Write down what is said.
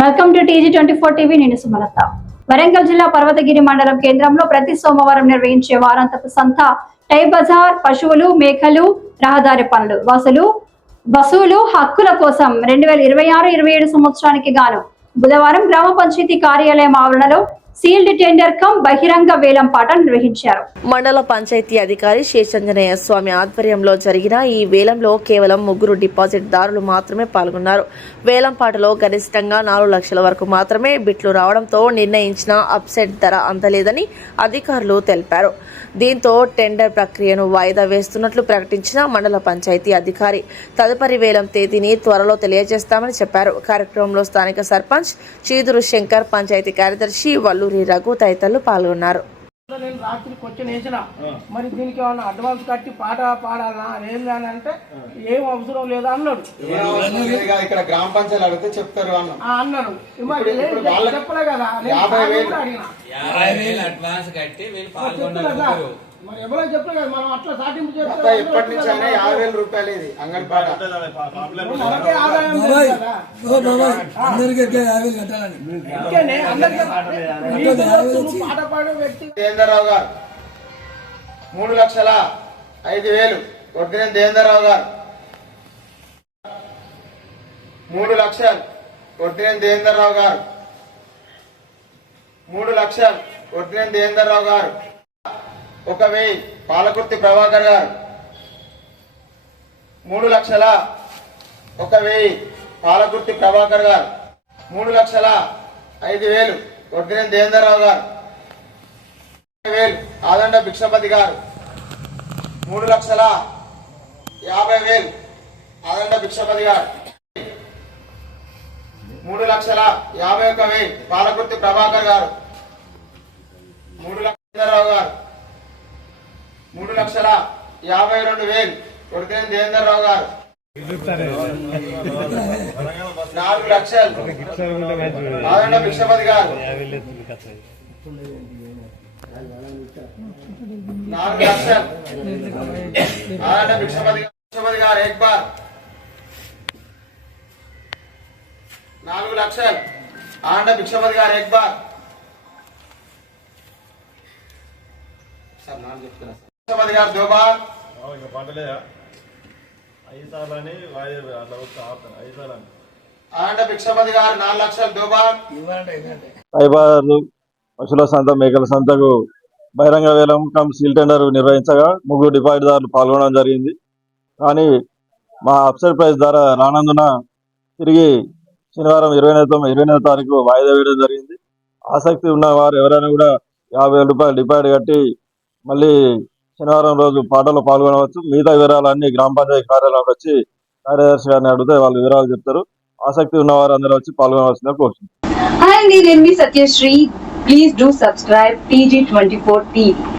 Welcome to TG24 TV. నేను సుమలత. వరంగల్ జిల్లా పర్వతగిరి మండలం కేంద్రంలో ప్రతి సోమవారం నిర్వహించే వారాంతపు సంత టై బజార్ పశువులు మేకలు రహదారి పనులు వసూలు హక్కుల కోసం 2026-27 సంవత్సరానికి గాను బుధవారం గ్రామ పంచాయతీ కార్యాలయం ఆవరణలో సీల్డ్ టెండర్ కమ్ బహిరంగ వేలం పాట నిర్వహించారు. మండల పంచాయతీ అధికారి శేషాంజనేయ స్వామి ఆధ్వర్యంలో జరిగిన ఈ వేలంలో కేవలం 3 డిపాజిట్దారులు మాత్రమే పాల్గొన్నారు. వేలం పాటలో గరిష్టంగా 4 లక్షల వరకు మాత్రమే బిట్లు రావడంతో నిర్ణయించిన అప్సెట్ ధర అందలేదని అధికారులు తెలిపారు. దీంతో టెండర్ ప్రక్రియను వాయిదా వేస్తున్నట్లు ప్రకటించిన మండల పంచాయతీ అధికారి తదుపరి వేలం తేదీని త్వరలో తెలియజేస్తామని చెప్పారు. కార్యక్రమంలో స్థానిక సర్పంచ్ చీదురు శంకర్, పంచాయతీ కార్యదర్శి వల్లూరి రఘు తదితరులు పాల్గొన్నారు. నేను రాత్రి క్వశ్చన్ వేసిన మరి దీనికి ఏమన్నా అడ్వాన్స్ కట్టి పాట పాడాలన్నా ఏంది అని అంటే ఏం అవసరం లేదా అన్నాడు. ఇక్కడ గ్రామ పంచాయతీ అడిగితే చెప్తారు అన్నాడు. చెప్పలే కదా మరి ఎవరో చెప్పలే కదా మనం అట్లా సాటింపు చేస్తాం. ఇప్పటి నుంచి 50,000 రూపాయలు ఇది అంగడి పాట పాట పాడే వ్యక్తి దేవేంద్రరావు గారు 3,05,000. కొట్టిన దేవేంద్రరావు గారు 3 లక్షలు. కొట్టిన దేవేంద్రరావు గారు 3 లక్షలు. కొట్టిన దేవేంద్రరావు గారు 1,000. పాలకుర్తి ప్రభాకర్ గారు 3,01,000. పాలకుర్తి ప్రభాకర్ గారు 3,05,000. కొట్టిన దేవేంద్రరావు గారు 1,000. ఆదండ భిక్షపతి గారు 3,50,000. ఆదండ భిక్షపతి గారు 3,51,000. పాలకుర్తి ప్రభాకర్ గారు 3,00,000 గారు 3,52,000. కొడితే దేవేంద్రరావు గారు 4 లక్షలు. ఆదండ భిక్షపతి గారు 4 లక్షలు. ఆదండ భిక్షపతి గారు एक बार 4 లక్షలు. ఆదండ భిక్షపతి గారు एक बार సార్ నాలుగు చెప్తున్నా. భిక్షపతి గారు 2 बार. ఆదండ భిక్షపతి గారు 4 లక్షలు 2 बार. పశువుల సంత మేకల సంతకు బహిరంగ వేలం కమ్ సీల్ టెండర్ నిర్వహించగా 3 డిపాజిట్దారులు పాల్గొనడం జరిగింది. కానీ మా అప్సెట్ ప్రైస్ ధర రానందున తిరిగి శనివారం 29వ తారీఖు వాయిదా వేయడం జరిగింది. ఆసక్తి ఉన్న వారు ఎవరైనా కూడా 50,000 రూపాయలు డిపాజిట్ కట్టి మళ్ళీ శనివారం రోజు పాటలో పాల్గొనవచ్చు. మిగతా వివరాలన్నీ గ్రామ పంచాయతీ కార్యాలయంకి వచ్చి కార్యదర్శి గారిని అడిగితే వాళ్ళు వివరాలు చెప్తారు. ఆసక్తి ఉన్న వారు అందరూ వచ్చి పాల్గొనవలసిందిగా కోరుతున్నాను. Hi, నేను మీ Satyasri. Please do subscribe TG24 TV.